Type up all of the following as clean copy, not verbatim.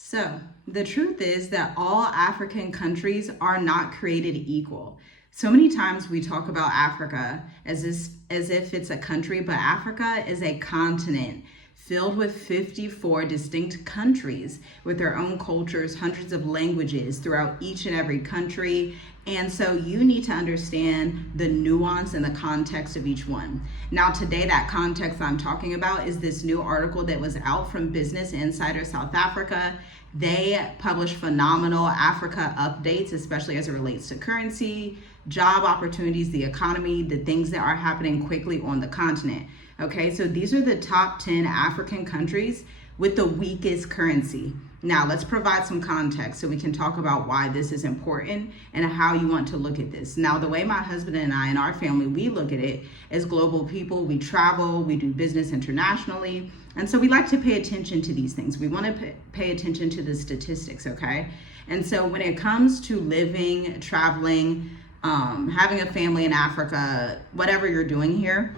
So, the truth is that all African countries are not created equal. So many times we talk about Africa as if it's a country, but Africa is a continent filled with 54 distinct countries with their own cultures, hundreds of languages throughout each and every country. And so you need to understand the nuance and the context of each one. Now, today, that context I'm talking about is this new article that was out from Business Insider South Africa. They publish phenomenal Africa updates, especially as it relates to currency, job opportunities, the economy, the things that are happening quickly on the continent. Okay, so these are the top 10 African countries with the weakest currency. Now, let's provide some context so we can talk about why this is important and how you want to look at this. Now, the way my husband and I and our family, we look at it as global people. We travel, we do business internationally. And so we like to pay attention to these things. We want to pay attention to the statistics, okay? And so when it comes to living, traveling, having a family in Africa, whatever you're doing here,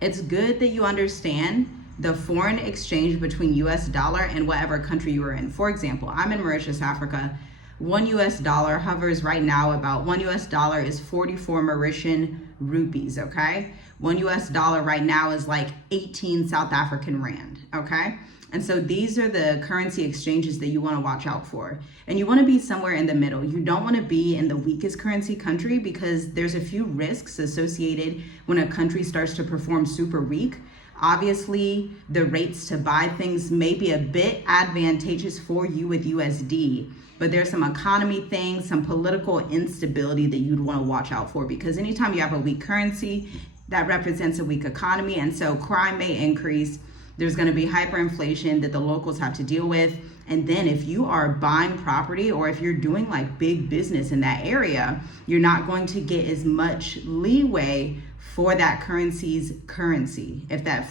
it's good that you understand the foreign exchange between US dollar and whatever country you are in. For example, I'm in Mauritius, Africa. $1 hovers right now about $1 is 44 Mauritian rupees, okay? $1 right now is like 18 South African rand, okay? And so these are the currency exchanges that you want to watch out for. And you want to be somewhere in the middle. You don't want to be in the weakest currency country because there's a few risks associated when a country starts to perform super weak. Obviously, the rates to buy things may be a bit advantageous for you with USD, but there's some economy things, some political instability that you'd want to watch out for, because anytime you have a weak currency, that represents a weak economy, and so crime may increase. There's going to be hyperinflation that the locals have to deal with. And then if you are buying property or if you're doing like big business in that area, you're not going to get as much leeway for that country's currency, if that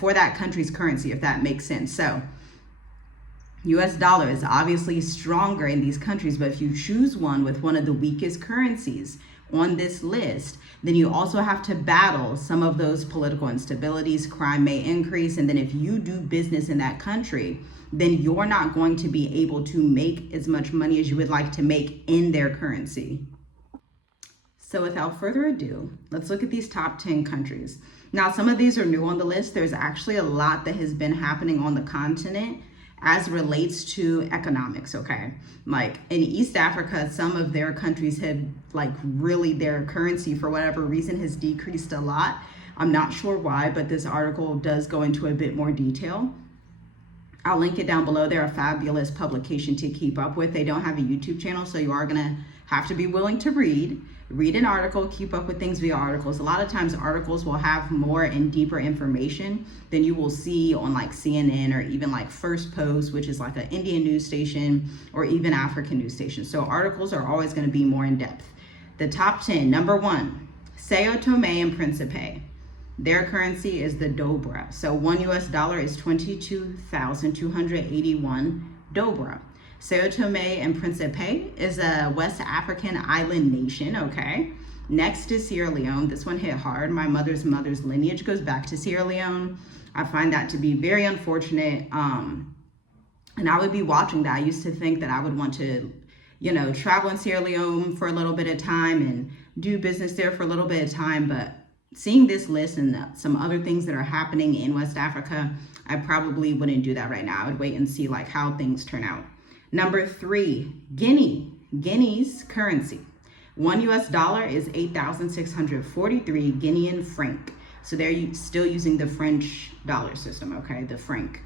makes sense. So US dollar is obviously stronger in these countries, but if you choose one with one of the weakest currencies on this list, then you also have to battle some of those political instabilities. Crime may increase, and then if you do business in that country, then you're not going to be able to make as much money as you would like to make in their currency. So without further ado, let's look at these top 10 countries. Now, some of these are new on the list. There's actually a lot that has been happening on the continent as relates to economics, okay? Like in East Africa, some of their countries have their currency for whatever reason has decreased a lot. I'm not sure why, but this article does go into a bit more detail. I'll link it down below. They're a fabulous publication to keep up with. They don't have a YouTube channel, so you are gonna have to be willing to read an article, keep up with things via articles. A lot of times articles will have more and deeper information than you will see on like CNN or even like First Post, which is like an Indian news station, or even African news station. So articles are always going to be more in depth. The top 10, number 1, Sao Tomé and Príncipe. Their currency is the Dobra. So $1 is 22,281 Dobra. Sao Tomé and Príncipe is a West African island nation, okay? Next is Sierra Leone. This one hit hard. My mother's lineage goes back to Sierra Leone. I find that to be very unfortunate. And I would be watching that. I used to think that I would want to, travel in Sierra Leone for a little bit of time and do business there for a little bit of time. But seeing this list and some other things that are happening in West Africa, I probably wouldn't do that right now. I would wait and see like how things turn out. Number 3, Guinea. Guinea's currency. $1 is 8,643 Guinean franc. So they're still using the French dollar system, okay, the franc.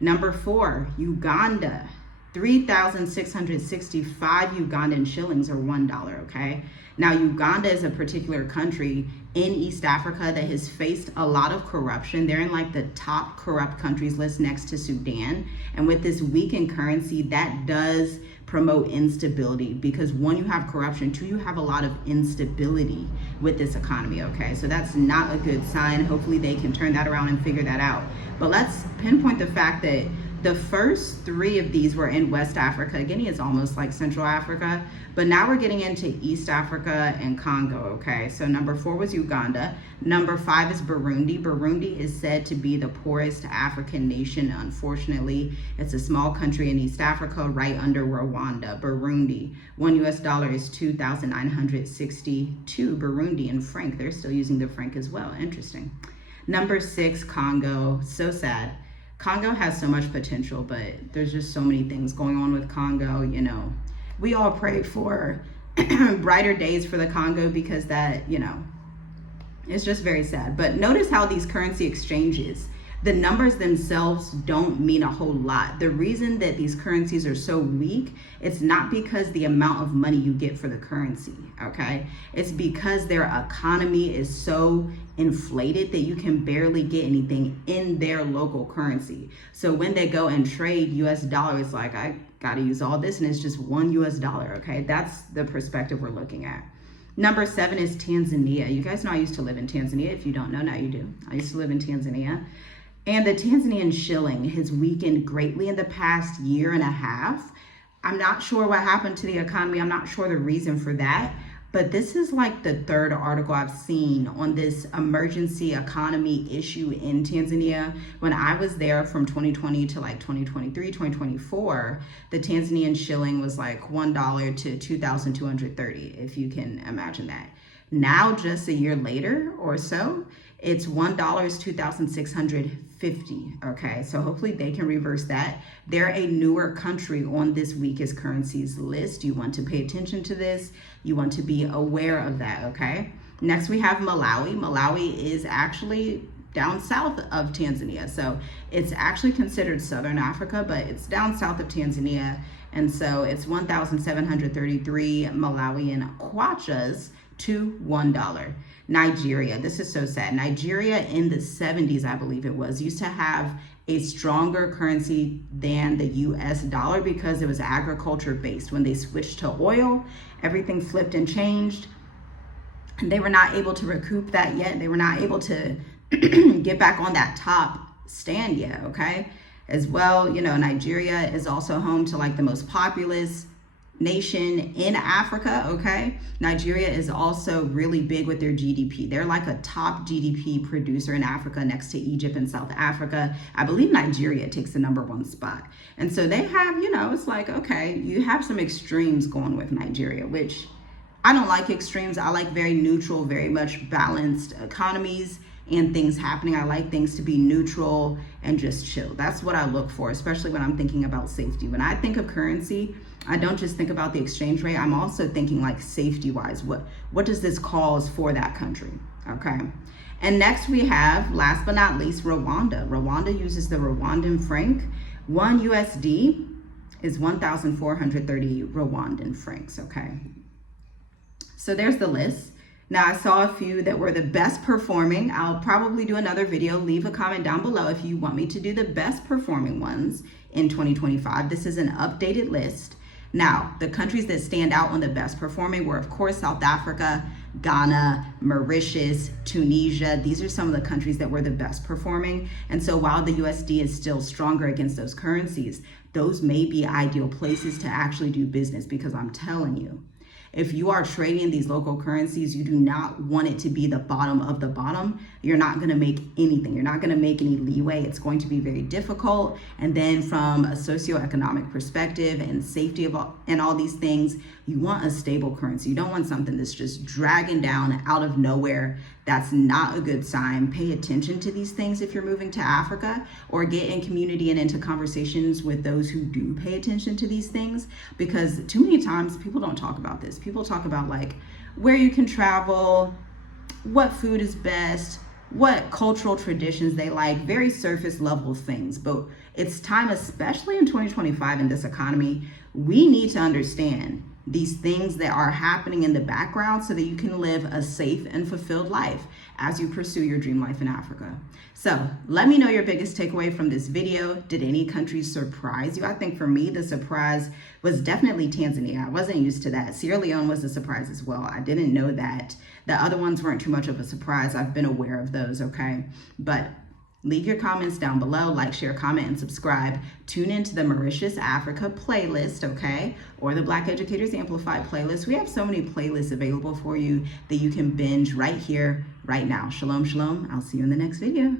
Number 4, Uganda. 3,665 Ugandan shillings, or $1, okay? Now, Uganda is a particular country in East Africa that has faced a lot of corruption. They're in like the top corrupt countries list next to Sudan. And with this weakened currency, that does promote instability because 1, you have corruption, 2, you have a lot of instability with this economy, okay? So that's not a good sign. Hopefully they can turn that around and figure that out. But let's pinpoint the fact that The first three of these were in West Africa. Guinea is almost like Central Africa, but now we're getting into East Africa and Congo, okay? So number 4 was Uganda. Number 5 is Burundi. Burundi is said to be the poorest African nation, unfortunately. It's a small country in East Africa, right under Rwanda. Burundi, $1 is 2,962 Burundian franc. They're still using the franc as well, interesting. Number 6, Congo, so sad. Congo has so much potential, but there's just so many things going on with Congo, you know. We all pray for brighter days for the Congo because that, you know, it's just very sad. But notice how these currency exchanges, the numbers themselves don't mean a whole lot. The reason that these currencies are so weak, it's not because the amount of money you get for the currency, okay? It's because their economy is so inflated that you can barely get anything in their local currency. So when they go and trade US dollar, it's like, I gotta use all this and it's just $1, okay? That's the perspective we're looking at. Number 7 is Tanzania. You guys know I used to live in Tanzania. If you don't know, now you do. I used to live in Tanzania. And the Tanzanian shilling has weakened greatly in the past year and a half. I'm not sure what happened to the economy. I'm not sure the reason for that. But this is like the 3rd article I've seen on this emergency economy issue in Tanzania. When I was there from 2020 to like 2023, 2024, the Tanzanian shilling was like $1 to 2,230, if you can imagine that. Now, just a year later or so, it's $1 is 2,650, okay? So hopefully they can reverse that. They're a newer country on this weakest currencies list. You want to pay attention to this. You want to be aware of that, okay? Next, we have Malawi. Malawi is actually down south of Tanzania. So it's actually considered Southern Africa, but it's down south of Tanzania. And so it's 1,733 Malawian Kwachas to $1. Nigeria, this is so sad. Nigeria in the 70s, I believe it was, used to have a stronger currency than the US dollar because it was agriculture based. When they switched to oil, everything flipped and changed. And they were not able to recoup that yet. They were not able to get back on that top stand yet, okay? As well, you know, Nigeria is also home to like the most populous nation in Africa, okay? Nigeria is also really big with their GDP. They're like a top GDP producer in Africa next to Egypt and South Africa. I believe Nigeria takes the #1 spot. And so they have, you know, it's like, okay, you have some extremes going with Nigeria, which I don't like extremes. I like very neutral, very much balanced economies and things happening. I like things to be neutral and just chill. That's what I look for, especially when I'm thinking about safety. When I think of currency, I don't just think about the exchange rate. I'm also thinking like safety wise, what does this cause for that country? Okay. And next we have, last but not least, Rwanda. Rwanda uses the Rwandan franc. 1 USD is 1,430 Rwandan francs. Okay. So there's the list. Now I saw a few that were the best performing. I'll probably do another video. Leave a comment down below if you want me to do the best performing ones in 2025. This is an updated list. Now, the countries that stand out on the best performing were, of course, South Africa, Ghana, Mauritius, Tunisia. These are some of the countries that were the best performing. And so while the USD is still stronger against those currencies, those may be ideal places to actually do business, because I'm telling you, if you are trading these local currencies, you do not want it to be the bottom of the bottom. You're not going to make anything. You're not going to make any leeway. It's going to be very difficult. And then from a socioeconomic perspective and safety of all these things, you want a stable currency. You don't want something that's just dragging down out of nowhere. That's not a good sign. Pay attention to these things if you're moving to Africa, or get in community and into conversations with those who do pay attention to these things, because too many times people don't talk about this. People talk about like where you can travel, what food is best, what cultural traditions they like, very surface level things. But it's time, especially in 2025 in this economy, we need to understand these things that are happening in the background so that you can live a safe and fulfilled life as you pursue your dream life in Africa. So let me know your biggest takeaway from this video. Did any countries surprise you? I think for me, the surprise was definitely Tanzania. I wasn't used to that. Sierra Leone was a surprise as well. I didn't know that. The other ones weren't too much of a surprise. I've been aware of those, okay? But Leave your comments down below, like, share, comment, and subscribe. Tune into the Mauritius Africa playlist, okay? Or the Black Educators Amplified playlist. We have so many playlists available for you that you can binge right here, right now. Shalom, shalom. I'll see you in the next video.